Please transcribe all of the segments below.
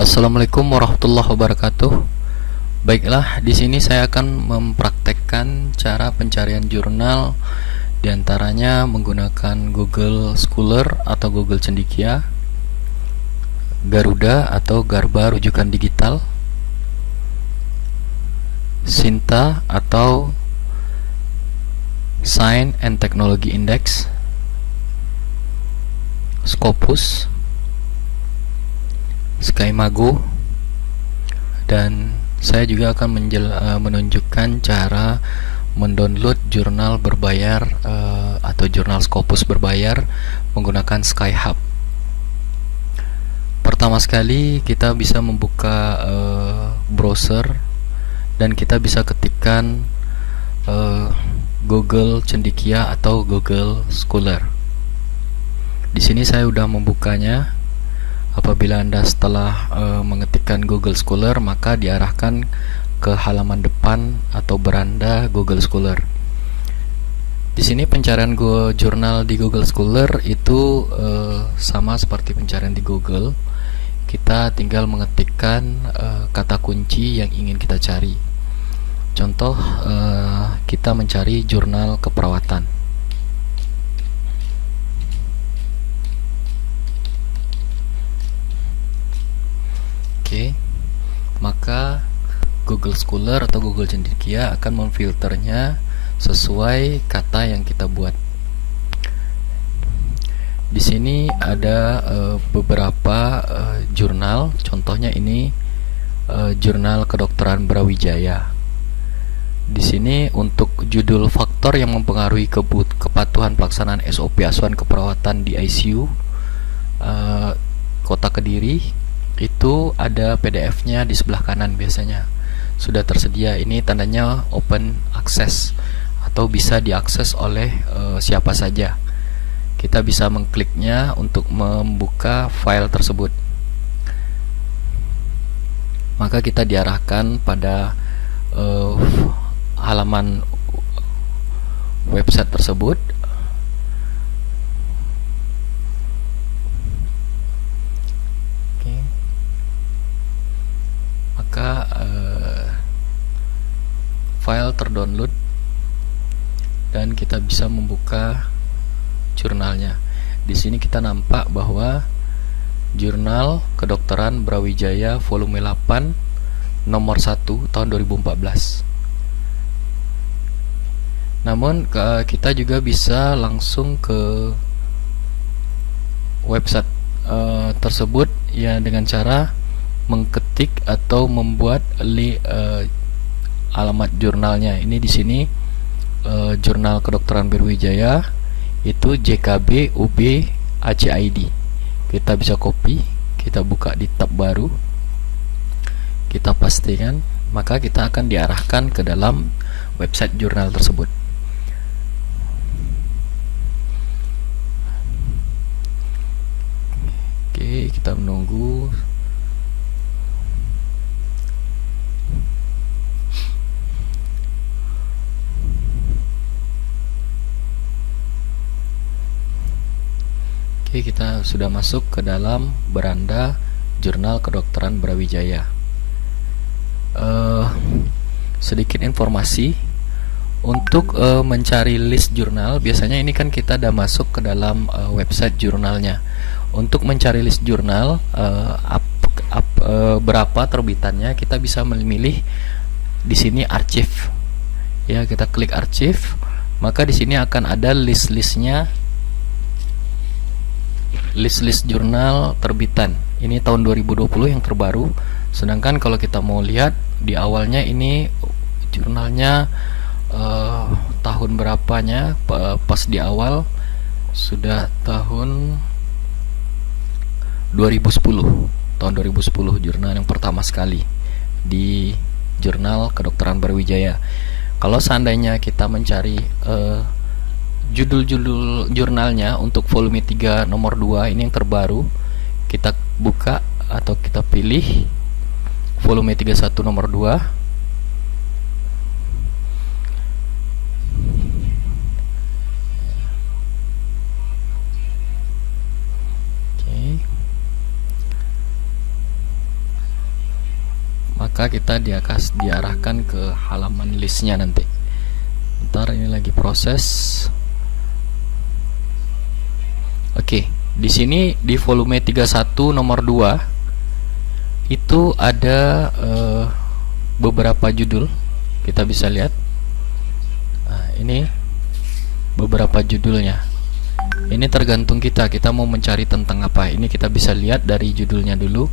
Assalamualaikum warahmatullahi wabarakatuh. Baiklah, di sini saya akan mempraktekkan cara pencarian jurnal diantaranya menggunakan Google Scholar atau Google Cendekia, Garuda atau Garba rujukan digital, Sinta atau Science and Technology Index, Scopus, SkyMago, dan saya juga akan menunjukkan cara mendownload jurnal berbayar atau jurnal Scopus berbayar menggunakan Skyhub. Pertama sekali kita bisa membuka browser dan kita bisa ketikkan Google Cendekia atau Google Scholar. Di sini saya sudah membukanya. Apabila Anda setelah mengetikkan Google Scholar, maka diarahkan ke halaman depan atau beranda Google Scholar. Di sini pencarian jurnal di Google Scholar itu sama seperti pencarian di Google. Kita tinggal mengetikkan kata kunci yang ingin kita cari. Contoh, kita mencari jurnal keperawatan. Oke, maka Google Scholar atau Google Cendekia akan memfilternya sesuai kata yang kita buat. Di sini ada beberapa jurnal, contohnya ini jurnal kedokteran Brawijaya. Di sini untuk judul faktor yang mempengaruhi kepatuhan pelaksanaan SOP asuhan keperawatan di ICU Kota Kediri, itu ada PDF-nya di sebelah kanan biasanya. Sudah tersedia, ini tandanya open access atau bisa diakses oleh siapa saja. Kita bisa mengkliknya untuk membuka file tersebut. Maka kita diarahkan pada halaman website tersebut. Maka file terdownload dan kita bisa membuka jurnalnya. Di sini kita nampak bahwa jurnal kedokteran Brawijaya volume 8 nomor 1 tahun 2014. Namun kita juga bisa langsung ke website tersebut ya dengan cara mengketik atau membuat alamat jurnalnya. Ini di sini jurnal kedokteran Brawijaya itu JKB UB ACID. Kita bisa copy, kita buka di tab baru, kita pastikan, maka kita akan diarahkan ke dalam website jurnal tersebut. Oke, kita menunggu. Oke, kita sudah masuk ke dalam beranda jurnal kedokteran Brawijaya. Sedikit informasi untuk mencari list jurnal, biasanya ini kan kita udah masuk ke dalam website jurnalnya. Untuk mencari list jurnal berapa terbitannya, kita bisa memilih di sini archive. Ya, kita klik archive, maka di sini akan ada list-listnya. List jurnal terbitan ini tahun 2020 yang terbaru. Sedangkan kalau kita mau lihat di awalnya, ini jurnalnya tahun berapanya, pas di awal sudah tahun 2010. Tahun 2010 jurnal yang pertama sekali di jurnal kedokteran Brawijaya. Kalau seandainya kita mencari judul-judul jurnalnya untuk volume 3 nomor 2 ini yang terbaru, kita buka atau kita pilih volume 31 nomor 2. Oke. maka kita diarahkan ke halaman listnya nanti. Ntar ini lagi proses. Oke, di sini di volume 31 nomor 2 itu ada beberapa judul, kita bisa lihat. Nah, ini beberapa judulnya. Ini tergantung kita mau mencari tentang apa. Ini kita bisa lihat dari judulnya dulu.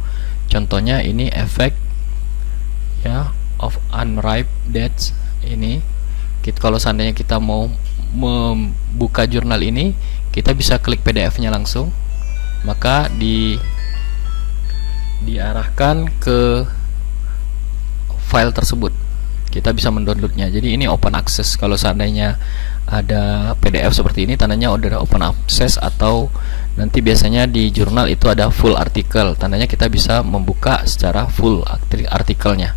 Contohnya ini efek ya of unripe dates. Ini kalau seandainya kita mau membuka jurnal ini, kita bisa klik PDF-nya langsung, maka diarahkan ke file tersebut. Kita bisa mendownloadnya. Jadi ini open access. Kalau seandainya ada PDF seperti ini, tandanya udah open access, atau nanti biasanya di jurnal itu ada full artikel, tandanya kita bisa membuka secara full artikelnya.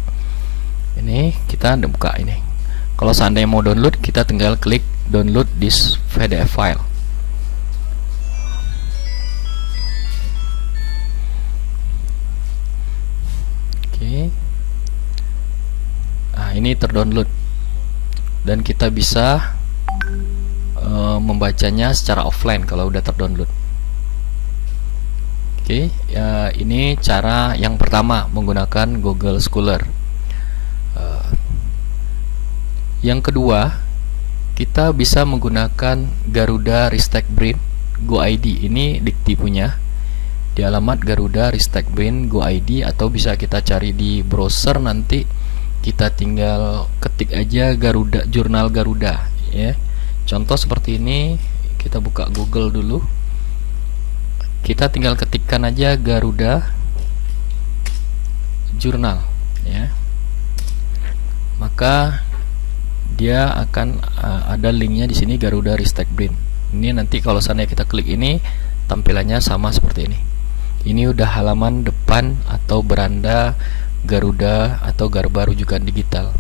Ini kita buka ini. Kalau seandainya mau download, kita tinggal klik download this PDF file. Oke. Nah, ini terdownload dan kita bisa membacanya secara offline kalau udah terdownload. Oke, ya, ini cara yang pertama menggunakan Google Scholar. Yang kedua, kita bisa menggunakan Garuda Ristek Brain Go ID. Ini Dikti punya di alamat Garuda Ristek Brain Go ID, atau bisa kita cari di browser. Nanti kita tinggal ketik aja Garuda, jurnal Garuda ya. Contoh seperti ini, kita buka Google dulu. Kita tinggal ketikkan aja Garuda jurnal ya. Maka dia akan ada linknya di sini, Garuda Ristek Brain. Ini nanti kalau seandainya kita klik ini, tampilannya sama seperti ini. Ini udah halaman depan atau beranda Garuda atau Garba Rujukan Digital.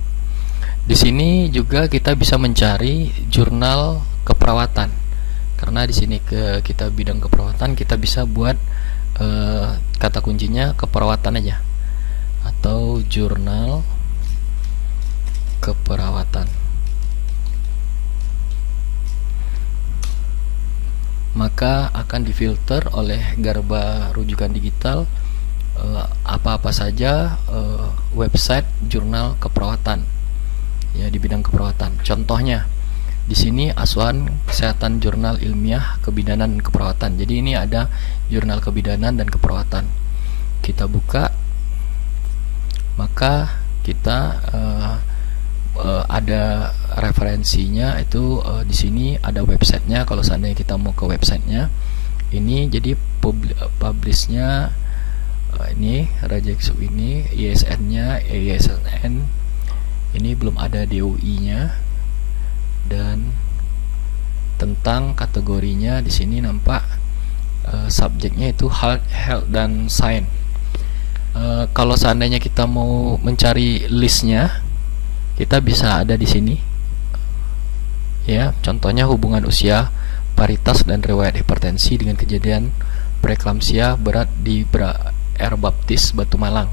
Di sini juga kita bisa mencari jurnal keperawatan, karena di sini kita bidang keperawatan, kita bisa buat kata kuncinya keperawatan aja, atau jurnal keperawatan. Maka akan difilter oleh Garba Rujukan Digital apa-apa saja website jurnal keperawatan ya, di bidang keperawatan. Contohnya di sini Asuhan Kesehatan Jurnal Ilmiah Kebidanan dan Keperawatan. Jadi ini ada jurnal kebidanan dan keperawatan. Kita buka, maka kita ada referensinya itu di sini ada websitenya. Kalau seandainya kita mau ke websitenya, ini jadi publishnya ini Rajeksu, ini ISN-nya ISN ini belum ada DOI-nya, dan tentang kategorinya di sini nampak subjeknya itu health dan science. Kalau seandainya kita mau mencari listnya, kita bisa ada di sini ya. Contohnya hubungan usia, paritas dan riwayat hipertensi dengan kejadian preeklamsia berat di R Baptis Batu Malang.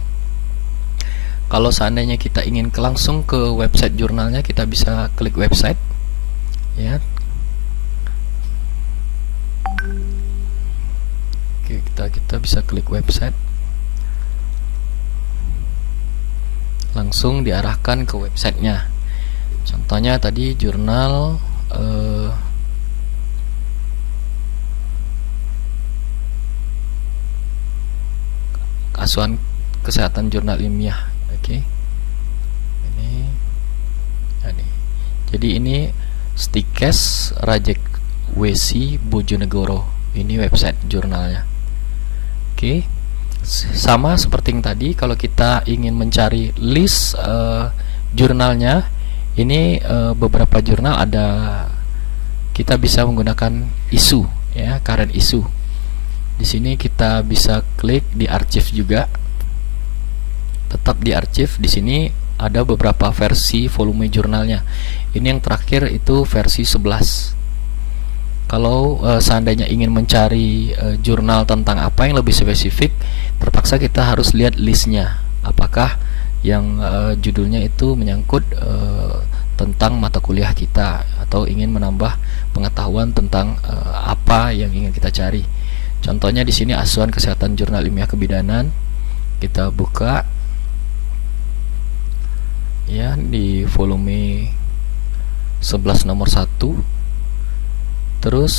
Kalau seandainya kita ingin langsung ke website jurnalnya, kita bisa klik website ya. Oke, kita bisa klik website, langsung diarahkan ke websitenya. Contohnya tadi jurnal Asuhan Kesehatan Jurnal Ilmiah. Oke. Ini. Jadi ini Stikes Rajek WC Bojonegoro. Ini website jurnalnya. Oke. Sama seperti yang tadi, kalau kita ingin mencari list jurnalnya, ini beberapa jurnal ada, kita bisa menggunakan isu ya, current issue. Di sini kita bisa klik di archive juga, tetap di archive. Di sini ada beberapa versi volume jurnalnya. Ini yang terakhir itu versi 11. Kalau seandainya ingin mencari jurnal tentang apa yang lebih spesifik, terpaksa kita harus lihat listnya, apakah yang judulnya itu menyangkut tentang mata kuliah kita, atau ingin menambah pengetahuan tentang apa yang ingin kita cari. Contohnya di sini Asuhan Kesehatan Jurnal Ilmiah Kebidanan. Kita buka ya di volume 11 nomor 1. Terus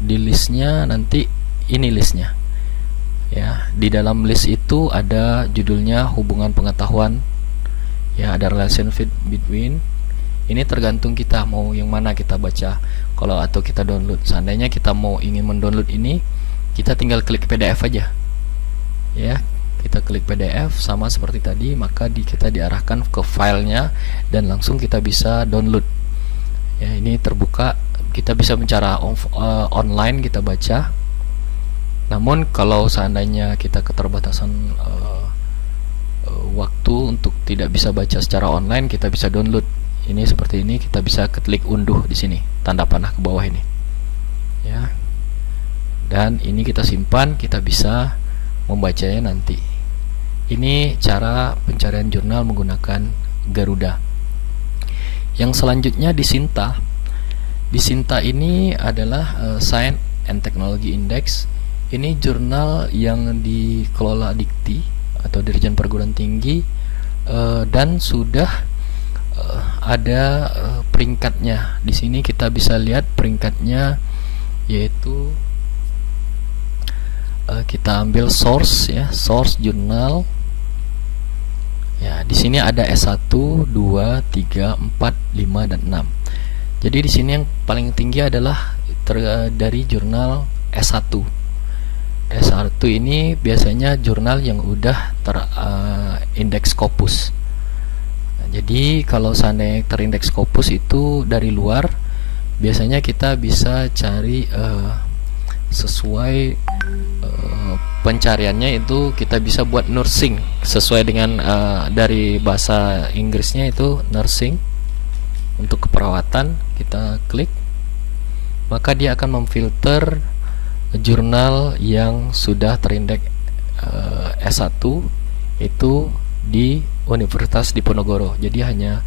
di listnya nanti ini listnya. Ya, di dalam list itu ada judulnya hubungan pengetahuan. Ya, ada relationship between. Ini tergantung kita mau yang mana kita baca. Kalau atau kita download. Seandainya kita mau ingin mendownload ini, kita tinggal klik PDF aja. Ya, kita klik PDF sama seperti tadi, maka kita diarahkan ke filenya dan langsung kita bisa download. Ya, ini terbuka, kita bisa secara online kita baca. Namun kalau seandainya kita keterbatasan waktu untuk tidak bisa baca secara online, kita bisa download. Ini seperti ini, kita bisa klik unduh di sini, tanda panah ke bawah ini. Ya. Dan ini kita simpan, kita bisa membacanya nanti. Ini cara pencarian jurnal menggunakan Garuda. Yang selanjutnya di Sinta. Di Sinta ini adalah Science and Technology Index. Ini jurnal yang dikelola Dikti atau Dirjen Perguruan Tinggi, dan sudah ada peringkatnya. Di sini kita bisa lihat peringkatnya, yaitu kita ambil source ya, source jurnal. Ya, di sini ada S1, 2, 3, 4, 5 dan 6. Jadi di sini yang paling tinggi adalah dari jurnal S1. S1 ini biasanya jurnal yang udah terindeks Scopus. Nah, jadi kalau seandainya terindeks Scopus itu dari luar, biasanya kita bisa cari sesuai pencariannya itu kita bisa buat nursing sesuai dengan dari bahasa Inggrisnya itu nursing. Untuk keperawatan kita klik, maka dia akan memfilter jurnal yang sudah terindeks S1 itu di Universitas Diponegoro. Jadi hanya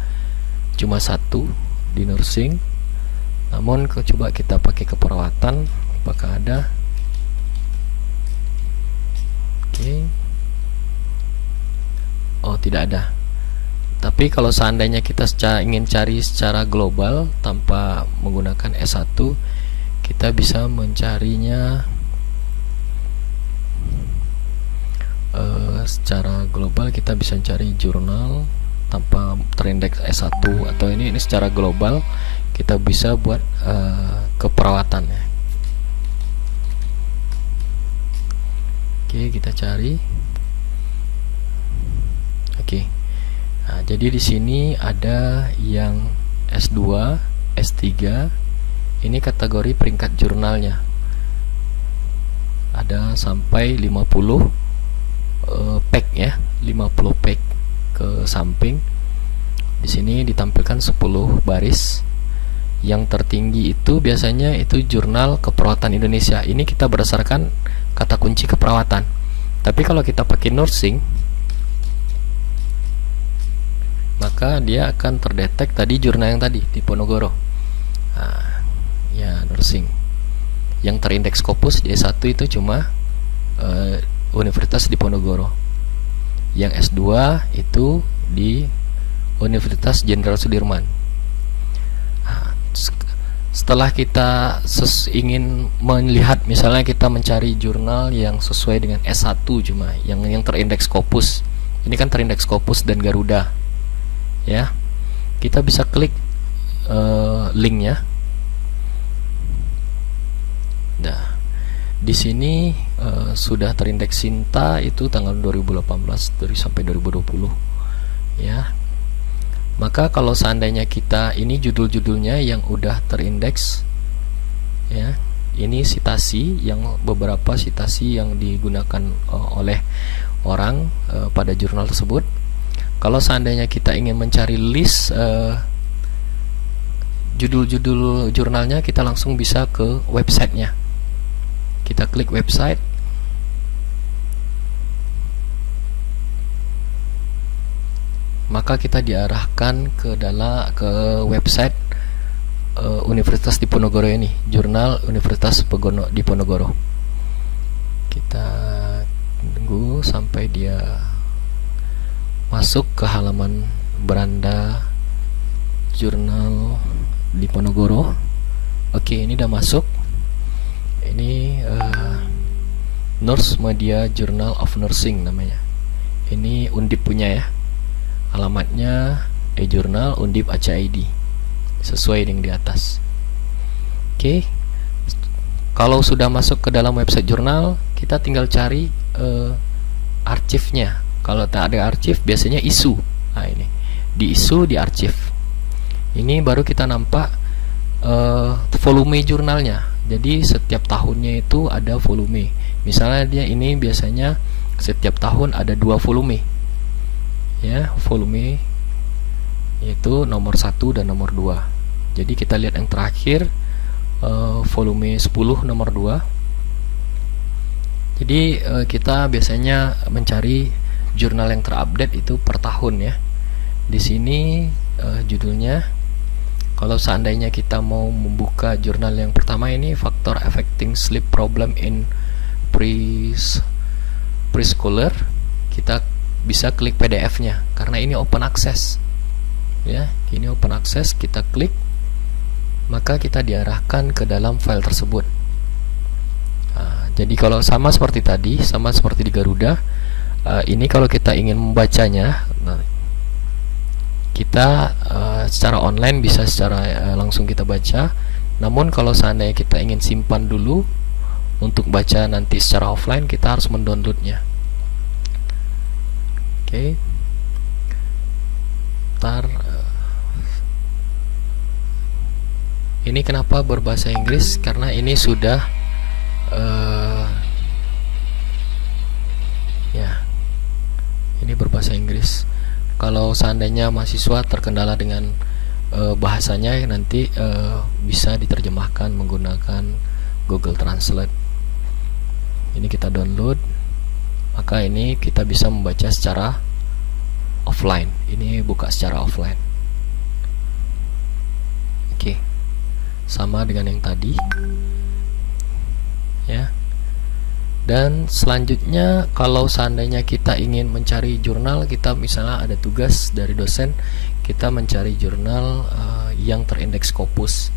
cuma satu di nursing. Namun coba kita pakai keperawatan, apakah ada? Oke. Oh, tidak ada. Tapi kalau seandainya kita ingin cari secara global tanpa menggunakan S1, kita bisa mencarinya secara global. Kita bisa cari jurnal tanpa terindeks S1, atau ini secara global kita bisa buat keperawatan ya. Oke, kita cari. Oke. Nah, jadi di sini ada yang S2, S3. Ini kategori peringkat jurnalnya. Ada sampai 50 page ya, 50 page ke samping. Di sini ditampilkan 10 baris. Yang tertinggi itu biasanya itu jurnal keperawatan Indonesia. Ini kita berdasarkan kata kunci keperawatan. Tapi kalau kita pakai nursing, maka dia akan terdetek tadi jurnal yang tadi di Ponorogo. Nah, ya nursing. Yang terindeks Scopus di S1 itu cuma Universitas Diponegoro. Yang S2 itu di Universitas Jenderal Sudirman. Nah, setelah kita ingin melihat, misalnya kita mencari jurnal yang sesuai dengan S1 cuma yang terindeks Scopus. Ini kan terindeks Scopus dan Garuda. Ya, kita bisa klik linknya. Nah, di sini sudah terindeks Sinta itu tanggal 2018 sampai 2020 ya. Maka kalau seandainya kita ini judul-judulnya yang udah terindeks ya, ini sitasi yang beberapa sitasi yang digunakan oleh orang pada jurnal tersebut. Kalau seandainya kita ingin mencari list judul-judul jurnalnya, kita langsung bisa ke websitenya. Kita klik website. maka kita diarahkan ke website Universitas Diponegoro ini, Jurnal Universitas Diponegoro. Kita tunggu sampai dia masuk ke halaman beranda Jurnal Diponegoro. Oke, ini udah masuk. Ini Nurse Media Journal of Nursing namanya. Ini Undip punya ya. Alamatnya e-jurnal Undip ACID, sesuai dengan di atas. Oke. Kalau sudah masuk ke dalam website jurnal, kita tinggal cari arsipnya. Kalau tak ada arsip, biasanya isu. Nah, ini di isu, di arsip. Ini baru kita nampak volume jurnalnya. Jadi setiap tahunnya itu ada volume. Misalnya dia ini biasanya setiap tahun ada 2 volume. Ya, volume yaitu nomor 1 dan nomor 2. Jadi kita lihat yang terakhir, volume 10 nomor 2. Jadi kita biasanya mencari jurnal yang terupdate itu per tahun ya. Di sini judulnya, kalau seandainya kita mau membuka jurnal yang pertama ini, Factor Affecting Sleep Problem in Preschooler, kita bisa klik PDF-nya karena ini open access. Ya, ini open access, kita klik, maka kita diarahkan ke dalam file tersebut. Nah, jadi kalau sama seperti tadi, sama seperti di Garuda, ini kalau kita ingin membacanya, kita secara online bisa secara langsung kita baca. Namun kalau seandainya kita ingin simpan dulu untuk baca nanti secara offline, kita harus mendownloadnya. Oke. Ini kenapa berbahasa Inggris? Karena ini sudah ya, ini berbahasa Inggris. Kalau seandainya mahasiswa terkendala dengan bahasanya, nanti bisa diterjemahkan menggunakan Google Translate. Ini kita download, maka ini kita bisa membaca secara offline. Ini buka secara offline. Oke, sama dengan yang tadi ya. Dan selanjutnya, kalau seandainya kita ingin mencari jurnal, kita misalnya ada tugas dari dosen, kita mencari jurnal yang terindeks Scopus,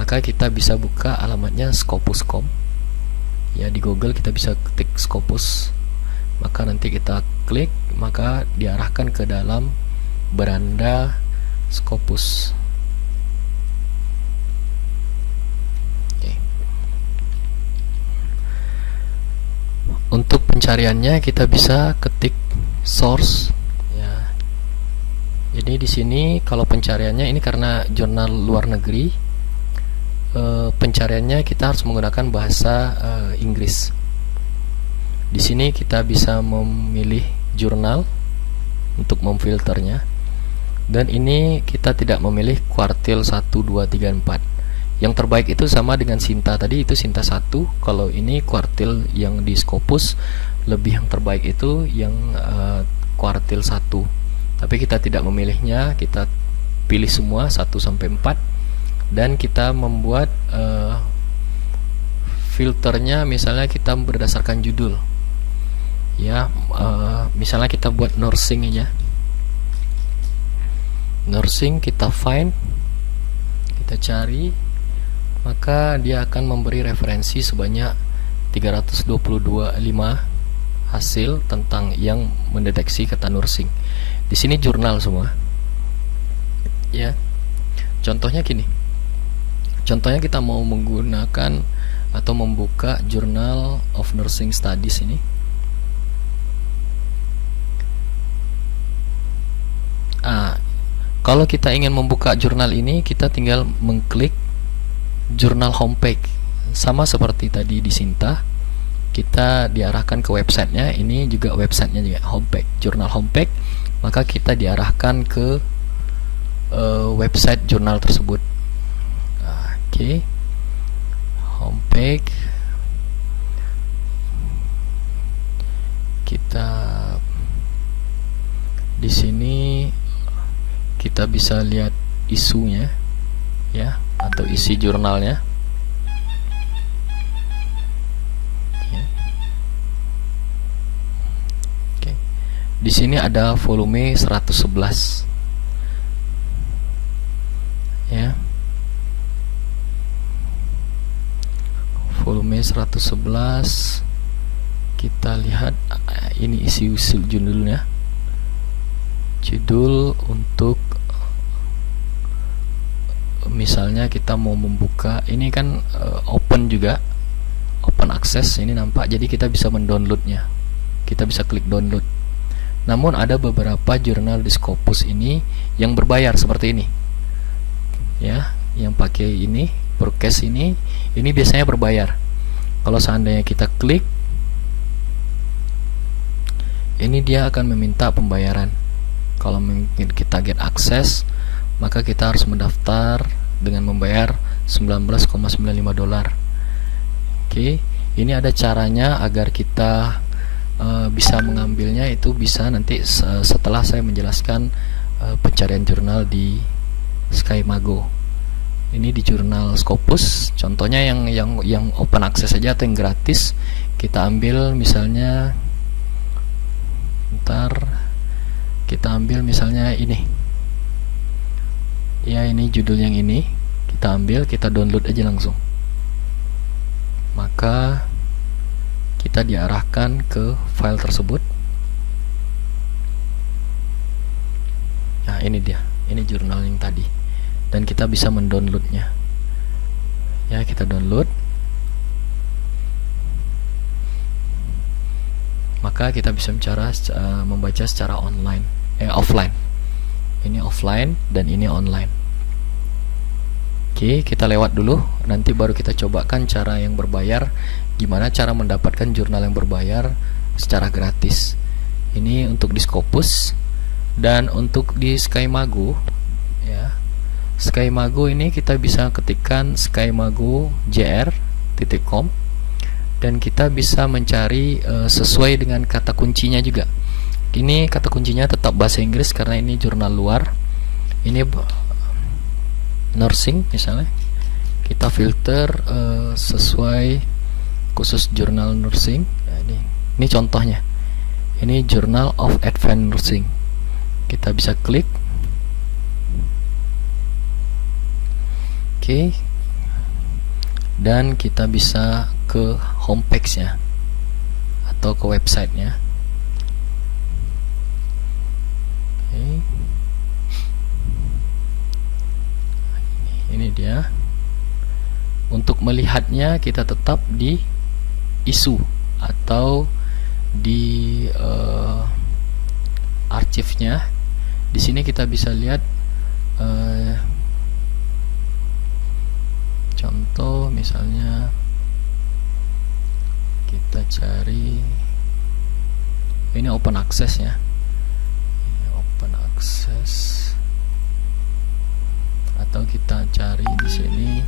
maka kita bisa buka alamatnya scopus.com ya. Di Google kita bisa ketik Scopus, maka nanti kita klik, maka diarahkan ke dalam beranda Scopus. Untuk pencariannya kita bisa ketik source ya. Jadi di sini kalau pencariannya ini karena jurnal luar negeri, pencariannya kita harus menggunakan bahasa Inggris. Di sini kita bisa memilih jurnal untuk memfilternya. Dan ini kita tidak memilih kuartil 1, 2, 3, 4. Yang terbaik itu sama dengan Sinta tadi, itu Sinta 1. Kalau ini kuartil yang di Scopus, lebih yang terbaik itu yang kuartil 1. Tapi kita tidak memilihnya, kita pilih semua 1 sampai 4 dan kita membuat filternya. Misalnya kita berdasarkan judul ya, misalnya kita buat nursing aja. Nursing, kita find, kita cari, maka dia akan memberi referensi sebanyak 322 hasil tentang yang mendeteksi kata nursing. Di sini jurnal semua ya. Contohnya gini, contohnya kita mau menggunakan atau membuka Journal of Nursing Studies ini. Kalau kita ingin membuka jurnal ini, kita tinggal mengklik jurnal homepage. Sama seperti tadi di Sinta, kita diarahkan ke websitenya. Ini juga websitenya juga homepage, jurnal homepage. Maka kita diarahkan ke website jurnal tersebut. Oke, homepage. Kita di sini kita bisa lihat isunya ya, atau isi jurnalnya. Oke. Di sini ada volume 111 ya. Volume 111, kita lihat ini isi usul judulnya. Judul untuk misalnya kita mau membuka ini kan open juga, open access ini nampak, jadi kita bisa mendownloadnya, kita bisa klik download. Namun ada beberapa jurnal di Scopus ini yang berbayar seperti ini ya, yang pakai ini broadcast ini biasanya berbayar. Kalau seandainya kita klik ini, dia akan meminta pembayaran. Kalau mungkin kita get access, maka kita harus mendaftar dengan membayar $19,95. Oke, ini ada caranya agar kita bisa mengambilnya. Itu bisa nanti setelah saya menjelaskan pencarian jurnal di SkyMago. Ini di jurnal Scopus, contohnya yang open access saja atau yang gratis. Kita ambil misalnya, kita ambil misalnya ini ya, ini judul yang ini, kita ambil, kita download aja langsung, maka kita diarahkan ke file tersebut. Nah ini dia, ini jurnal yang tadi, dan kita bisa mendownloadnya ya. Kita download, maka kita bisa membaca secara offline. Ini offline dan ini online. Oke, kita lewat dulu, nanti baru kita cobakan cara yang berbayar, gimana cara mendapatkan jurnal yang berbayar secara gratis. Ini untuk di Scopus. Dan untuk di SkyMago ya, SkyMago ini kita bisa ketikkan skymago.jr.com dan kita bisa mencari sesuai dengan kata kuncinya juga. Ini kata kuncinya tetap bahasa Inggris karena ini jurnal luar. Ini nursing misalnya, kita filter sesuai khusus jurnal nursing. Nah, ini contohnya, ini Journal of Advanced Nursing. Kita bisa klik. Oke, dan kita bisa ke homepage nya atau ke websitenya. Ini dia. Untuk melihatnya kita tetap di isu atau di arsipnya. Di sini kita bisa lihat contoh, misalnya kita cari ini open access ya. Open access, atau kita cari di sini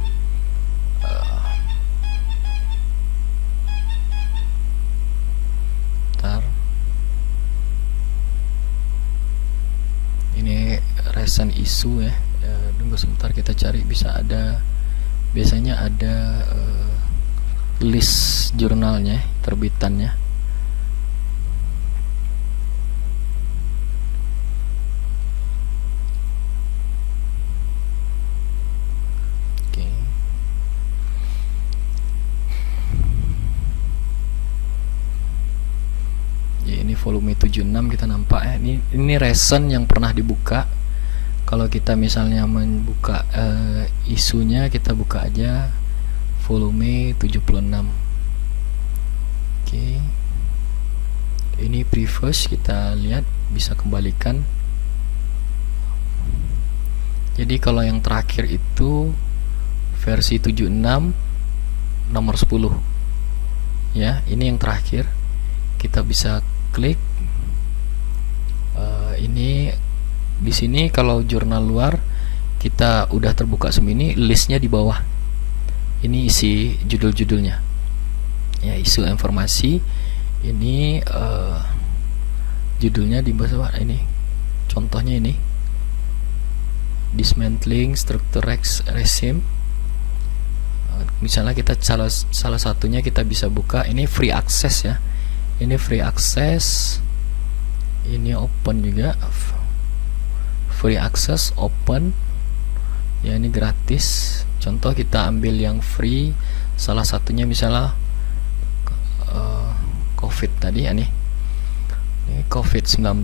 ini recent issue ya. Tunggu sebentar, kita cari, bisa ada, biasanya ada list jurnalnya, terbitannya. Volume 76 kita nampak ya. Ini recent yang pernah dibuka. Kalau kita misalnya membuka isunya, kita buka aja volume 76. Oke. Ini previous, kita lihat, bisa kembalikan. Jadi kalau yang terakhir itu versi 76 nomor 10. Ya, ini yang terakhir. Kita bisa klik ini. Di sini kalau jurnal luar kita udah terbuka semua, ini listnya di bawah. Ini isi judul-judulnya ya, isu informasi. Ini judulnya di bawah. Ini contohnya, ini dismantling structure regime. Misalnya kita salah satunya kita bisa buka, ini free access ya, ini free access, ini open juga, free access open ya, ini gratis. Contoh kita ambil yang free, salah satunya misalnya COVID tadi ya, nih COVID-19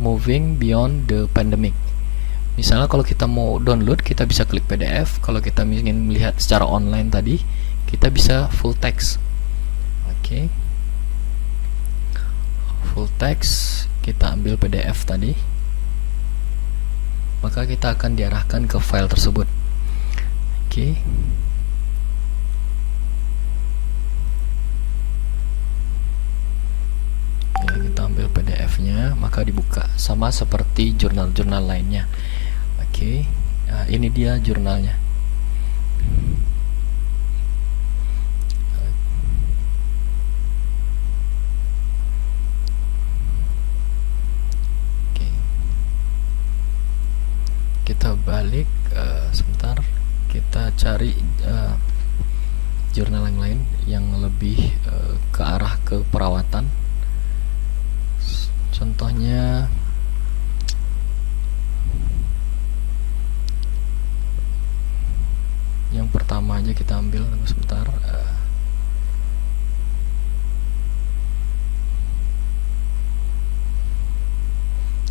moving beyond the pandemic. Misalnya kalau kita mau download, kita bisa klik PDF. Kalau kita ingin melihat secara online tadi, kita bisa full text. Oke. Full text, kita ambil PDF tadi. Maka kita akan diarahkan ke file tersebut. Oke. Ya, kita ambil PDF-nya, maka dibuka. Sama seperti jurnal-jurnal lainnya. Oke, nah, ini dia jurnalnya. Oke. Kita balik sebentar, kita cari jurnal yang lain yang lebih ke arah ke perawatan. Contohnya yang pertama aja kita ambil, tunggu sebentar.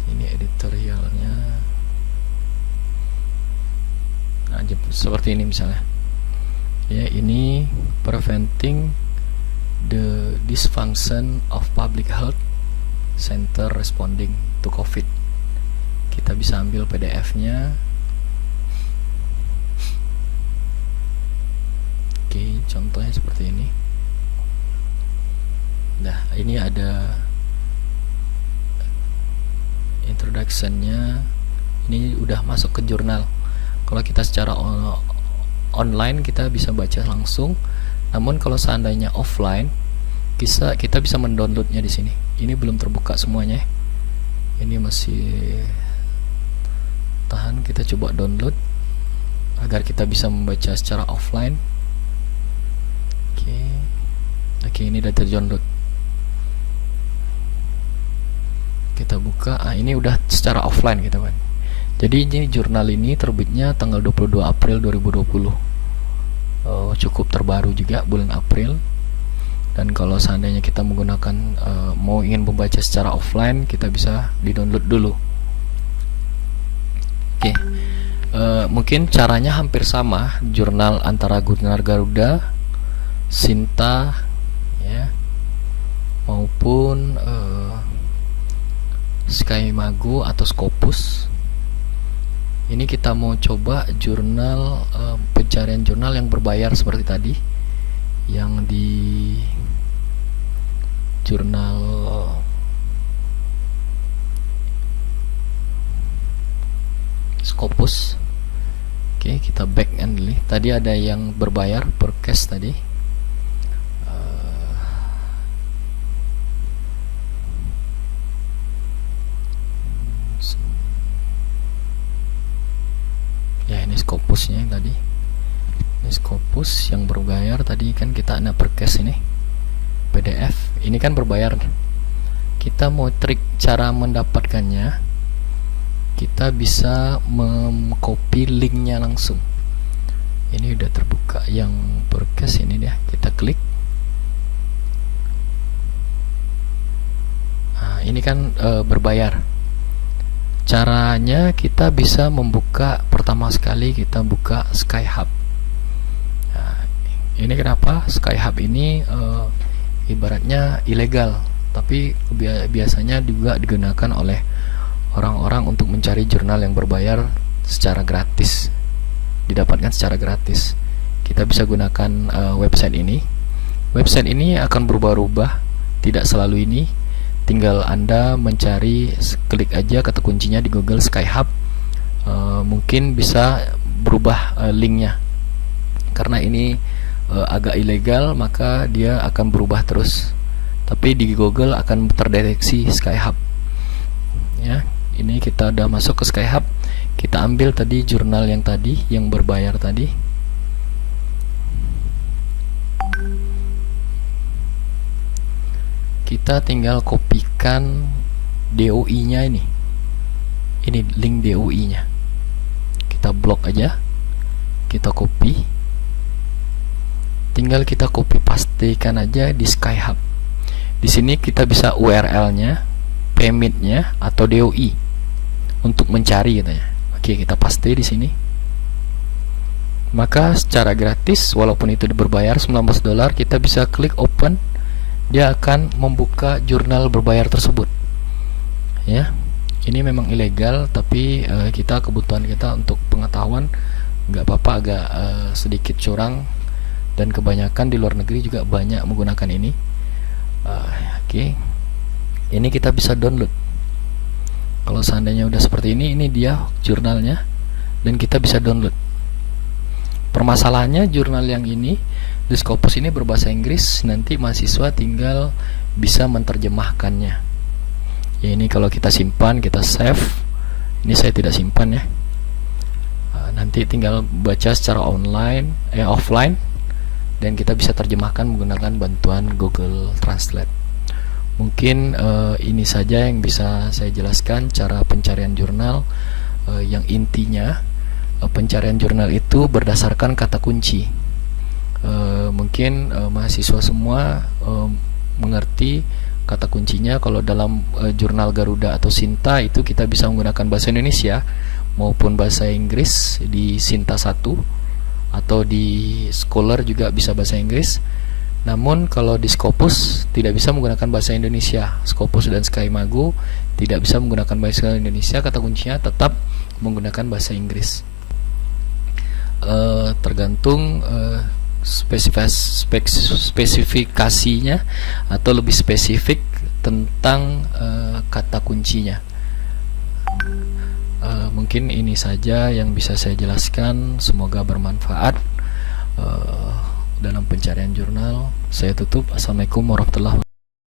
Ini editorialnya. Nah, seperti ini misalnya. Ya, ini preventing the dysfunction of public health center responding to COVID. Kita bisa ambil PDF-nya. Oke, contohnya seperti ini. Nah, ini ada introduction-nya. Ini udah masuk ke jurnal. Kalau kita secara online kita bisa baca langsung. Namun kalau seandainya offline, kita bisa mendownloadnya di sini. Ini belum terbuka semuanya. Ini masih tahan. Kita coba download agar kita bisa membaca secara offline. Oke, ini udah terdownload. Kita buka. Ini udah secara offline gitu kan. Jadi ini jurnal ini terbitnya tanggal 22 April 2020. Cukup terbaru juga, bulan April. Dan kalau seandainya kita menggunakan mau ingin membaca secara offline, kita bisa di-download dulu. Oke. Mungkin caranya hampir sama, jurnal antara Jurnal Garuda, Sinta ya, maupun SkyMago atau Scopus. Ini kita mau coba jurnal, pencarian jurnal yang berbayar seperti tadi, yang di jurnal Scopus. Oke, kita back end dulu. Tadi ada yang berbayar per case tadi. Ya, ini Scopusnya yang tadi. Ini Scopus yang berbayar tadi kan, kita ada per case ini PDF. Ini kan berbayar. Kita mau trik cara mendapatkannya, kita bisa mengcopy linknya langsung. Ini udah terbuka yang per case ini dia. Kita klik. Nah, ini kan berbayar. Caranya kita bisa membuka, pertama sekali kita buka Skyhub. Nah, ini kenapa Skyhub ini ibaratnya ilegal, tapi biasanya juga digunakan oleh orang-orang untuk mencari jurnal yang berbayar secara gratis, didapatkan secara gratis. Kita bisa gunakan website ini. Website ini akan berubah-ubah, tidak selalu ini. Tinggal Anda mencari, klik aja kata kuncinya di Google Skyhub, mungkin bisa berubah linknya. Karena ini agak ilegal, maka dia akan berubah terus. Tapi di Google akan terdeteksi Skyhub. Ya, ini kita udah masuk ke Skyhub. Kita ambil tadi jurnal yang tadi, yang berbayar tadi. Kita tinggal kopikan DOI-nya ini. Ini link DOI-nya. Kita blok aja. Kita copy. Tinggal kita copy pastekan aja di Skyhub. Di sini kita bisa URL-nya, payment-nya atau DOI untuk mencari katanya. Oke, kita paste di sini. Maka secara gratis, walaupun itu berbayar $19, kita bisa klik open. Dia akan membuka jurnal berbayar tersebut. Ya, ini memang ilegal, tapi kita kebutuhan kita untuk pengetahuan, nggak apa-apa agak sedikit curang, dan kebanyakan di luar negeri juga banyak menggunakan ini. Oke, ini kita bisa download. Kalau seandainya udah seperti ini dia jurnalnya, dan kita bisa download. Permasalahannya jurnal yang ini di Scopus ini berbahasa Inggris, nanti mahasiswa tinggal bisa menerjemahkannya. Ya, ini kalau kita simpan, kita save. Ini saya tidak simpan ya. Nanti tinggal baca secara offline, dan kita bisa terjemahkan menggunakan bantuan Google Translate. Mungkin ini saja yang bisa saya jelaskan cara pencarian jurnal. Yang intinya pencarian jurnal itu berdasarkan kata kunci. Mungkin mahasiswa semua mengerti kata kuncinya. Kalau dalam jurnal Garuda atau Sinta itu kita bisa menggunakan bahasa Indonesia maupun bahasa Inggris di Sinta 1, atau di Scholar juga bisa bahasa Inggris. Namun kalau di Scopus tidak bisa menggunakan bahasa Indonesia. Scopus dan SkyMago tidak bisa menggunakan bahasa Indonesia, kata kuncinya tetap menggunakan bahasa Inggris. Tergantung spesifikasinya atau lebih spesifik tentang kata kuncinya. Mungkin ini saja yang bisa saya jelaskan. Semoga bermanfaat dalam pencarian jurnal. Saya tutup. Assalamualaikum warahmatullahi wabarakatuh.